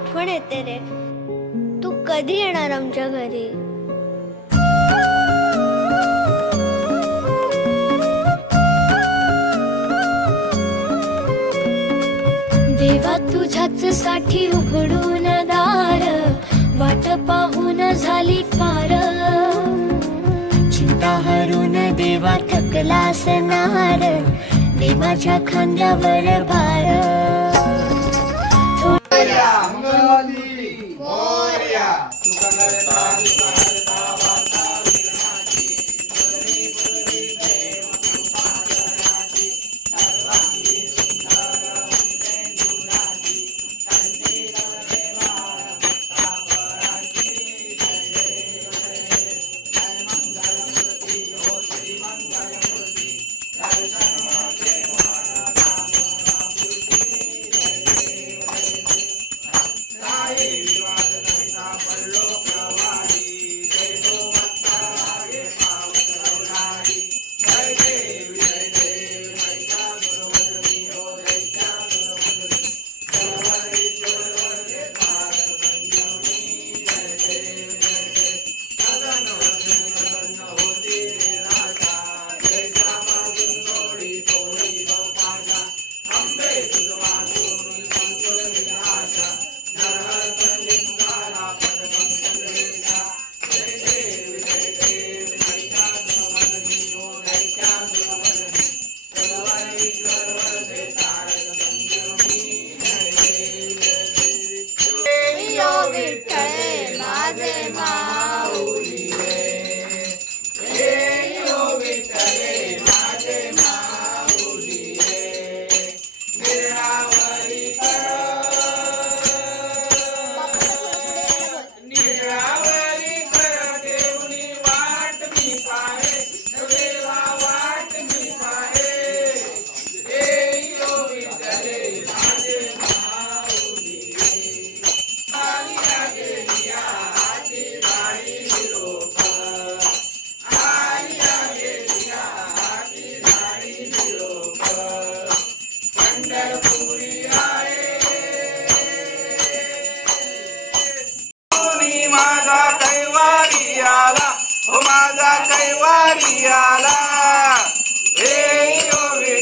आठवण येते रे. तू कधी येणार आमच्या घरी? देवा तुझ्याच साठी उघडून दार. वाट पाहून झाली फार चिंता हरून देवा थकला असणार दे माझ्या खांद्यावर भार. मी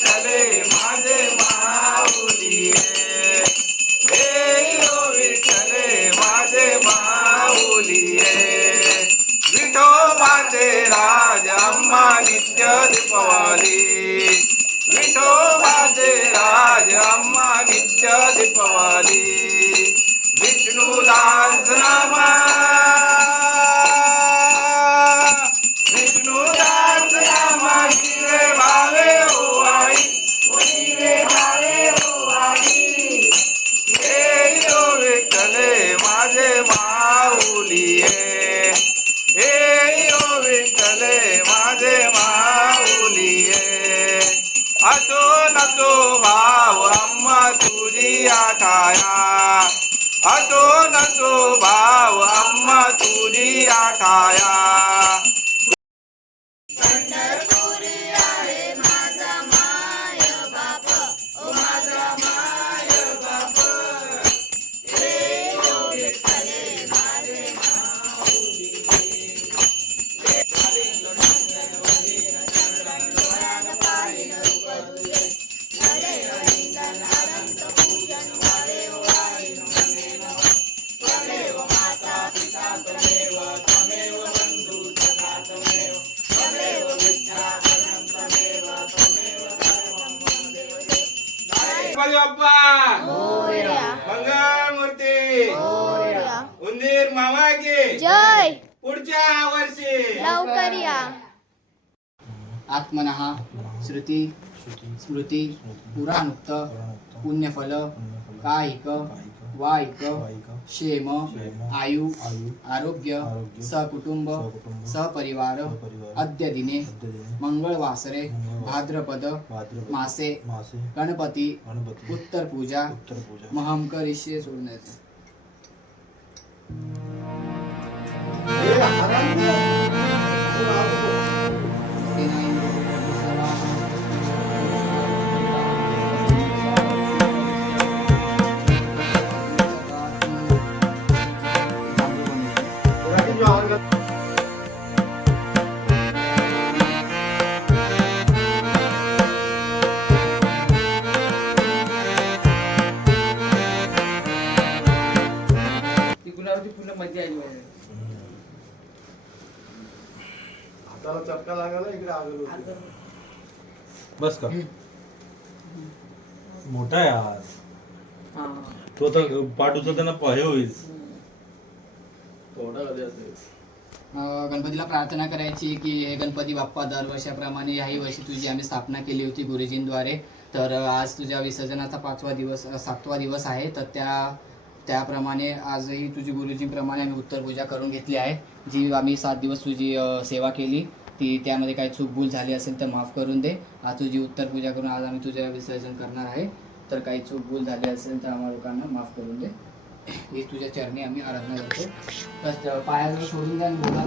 विठ्ठले माझे माऊली हे विठ्ठले माझे माऊली विठोबाचे राज अम्मा नित्य दीपवाली. विठोबाचे राज अम्मा नित्य दीपवाली. विष्णू दासना आत्मनः श्रुती स्मृती पुराणुक्त पुण्यफल कायिक वायिक क्षेम आयु आरोग्य सहकुटुंब सहपरिवार अद्य दिने मंगळवासरे भाद्रपद मासे गणपती उत्तर पूजा महम करिष्ये सोडण्याचे Father. बस का? मोठा आहे आज. तो आता पाठ उचलताना हे होईल. गणपतीला प्रार्थना करायची की हे गणपती बाप्पा दरवर्षाप्रमाणे ह्याही वर्षी तुझी आम्ही स्थापना केली होती गुरुजींद्वारे. तर आज तुझ्या विसर्जनाचा पाचवा दिवस सातवा दिवस आहे. तर त्या त्याप्रमाणे आजही तुझी गुरुजींप्रमाणे आम्ही उत्तर पूजा करून घेतली आहे. जी आम्ही सात दिवस तुझी सेवा केली. ती त्यामध्ये काही चूक भूल झाली असेल तर माफ करून दे. आज तुझी उत्तर पूजा करून आज आम्ही तुझे विसर्जन करणार आहे. तर काही चूक भूल झाली असेल तर आम्हा लोकांना माफ करून दे. ही तुझ्या चरणी आम्ही आराधना करतो. बस पायाजवळ सोडून द्या आणि बोला.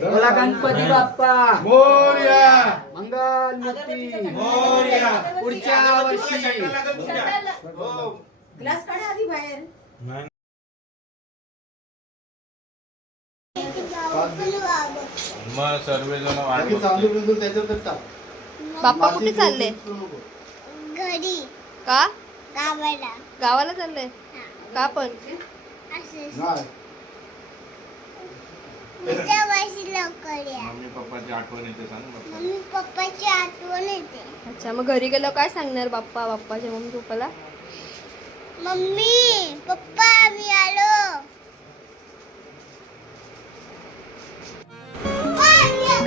बोला गणपती बाप्पा मोर्या मंगल मूर्ती मोर्या पुढच्या वर्षी. हो ग्लास काढा आधी बाहेर. नाही मग सर्वजण बाप्पा कुठे चालले? घरी. का? गावाला. गावाला चालले? का पण? असं. पुढच्या वर्षी लवकर या. मम्मी पप्पाची आठवण येते सांग बाप्पा. मम्मी पप्पाची आठवण येते. अच्छा मग घरी गेलो काय सांगणार बाप्पा बाप्पाच्या मम्मी पप्पाला? मम्मी पप्पा आम्ही आलो.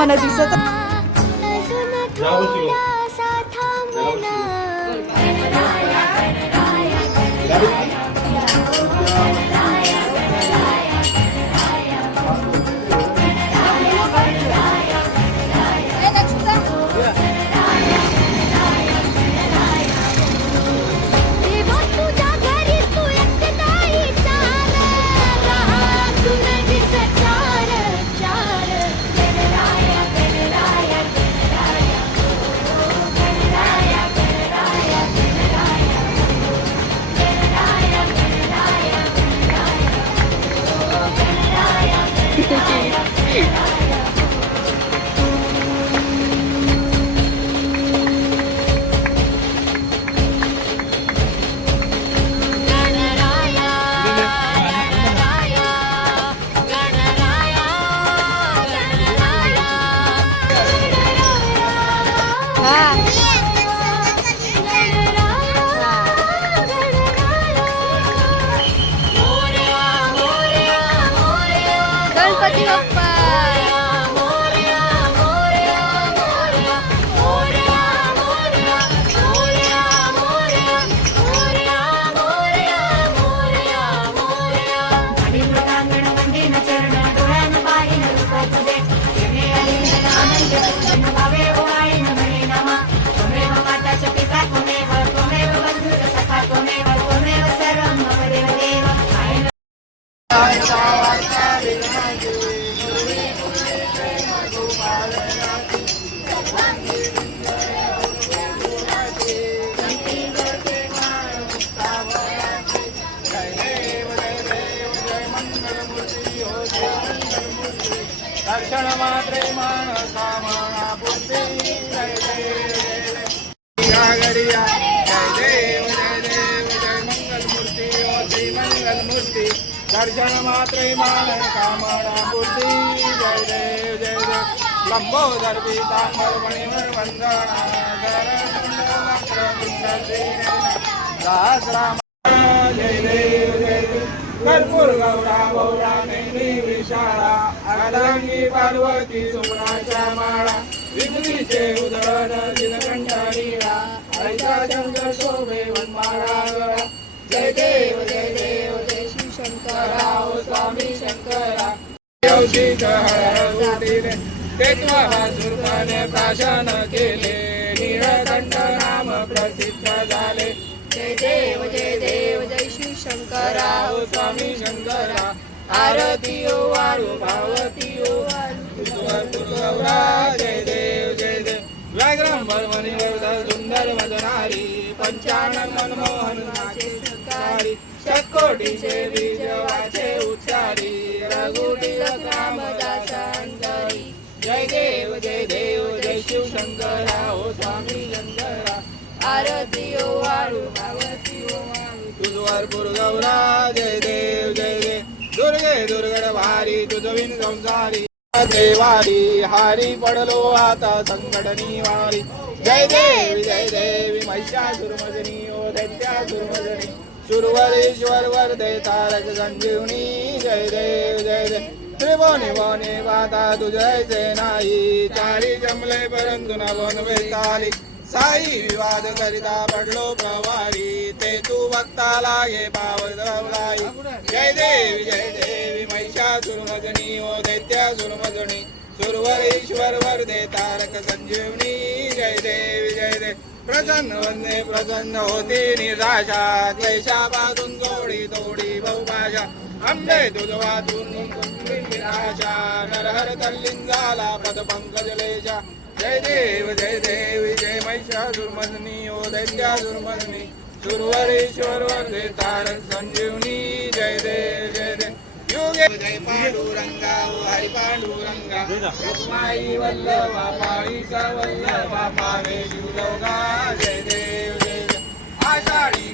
मला दिसत दर्शन मात्र कामना बुद्धी। जय देव जय देव लंबोदर जय देव जय देव कर्पूर गौरा गौरा नैनी विशाळा अर्धांगी पार्वती सुमनाच्या माळा। विघ्नीचे उदरण दिनकंठनीळा ऐसा चंद्र शोभे वनमाळा जय देव शंकरा. ओ स्वामी शंकरा योषिक हरवतीने तेत्वासुरपणे प्राशन केले. निळकंठ नाम प्रसिद्ध झाले. जय देव जय देव जय शिव शंकरा. ओ स्वामी शंकरा. आरती ओ वाळू भावती ओ गौरा जय देव जय देव. व्याघ्रम बर्मणी वर्ध सुंदर मदनारी पंचानन मनमोहन नाचे. सकारी शतकोटीचे बीज वाचे उच्चारी. रघुटी रामदास अंतरी जय देव जय देव जय शिव शंकरा ओ स्वामी शंकरा आरती ओ वाळू भावती ओ वाळू तुझवारपूर गौरा जय देव जय देव दुर्गे दुर्गड भारी तुझविन संसारी. देवारी हारी पडलो आता संकट निवारी. जय देव जय देवी महिषासुरमजनी ओ दैत्यासुरमजनी. सुरवरेश्वर वर तारक संजीवनी जय देव जय देव. त्रिभुवनी भुवनी पाता तुझे नाही. चारी जमले परंतु न वन वेताली साई विवाद करिता पडलो प्रवारी. ते तू बघता लागे पावलाई जय देवी जय देवी महिषा सुरमजनी ओ दैत्या सुरमजनी. सुरवरेश्वर वर तारक संजीवनी जय देवी जय देव. प्रसन्न वंदे प्रसन्न होती निराशा क्लेशापासून जोडी तोडी बहुभाषा। आंबे दुधवातून निराशा नरहर तल्लीन झाला पद पंकज लेशा जय देव जय देव जय महिषासुरमर्दिनी ओ दैत्यासुरमर्दिनी सुरवरेश्वर वंदे तारक संजीवनी जय देव जय देव। जय पांडुरंगा हरी पांडुरंगा रुक्माई वल्लभा पाळीचा वल्लभा पावे शिवलोगा जय देव जय देव. आषाढी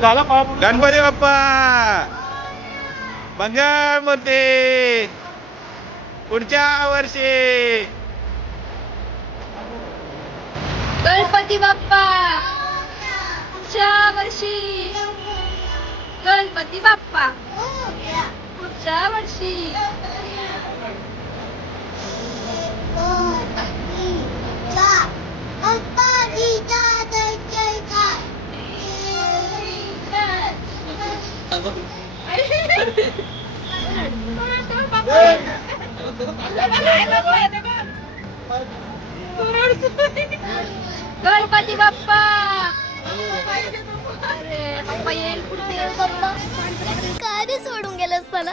गणपती बाप्पा मंगळ मूर्ती पुढच्या वर्षी गणपती बाप्पा पुढच्या वर्षी गणपती बाप्पा पुढच्या वर्षी गणपती बाप्पा. काय रे सोडून गेलास मला?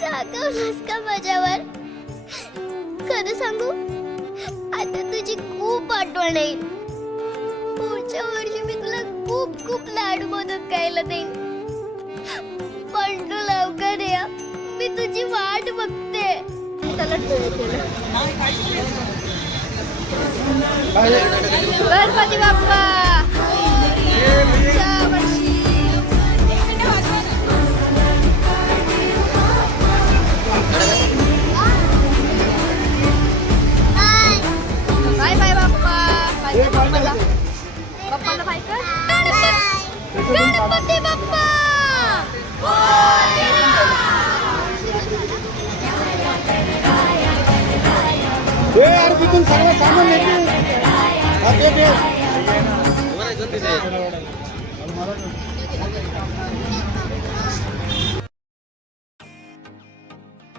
रागवलास का माझ्यावर? खरं सांगू आता तुझी खूप आठवण येईल. पुढच्या वर्षी मी तुला खूप खूप लाडू मोदक खायला देईन. बंडू लवकर या. मी तुझी वाट बघते. गणपती बाप्पा.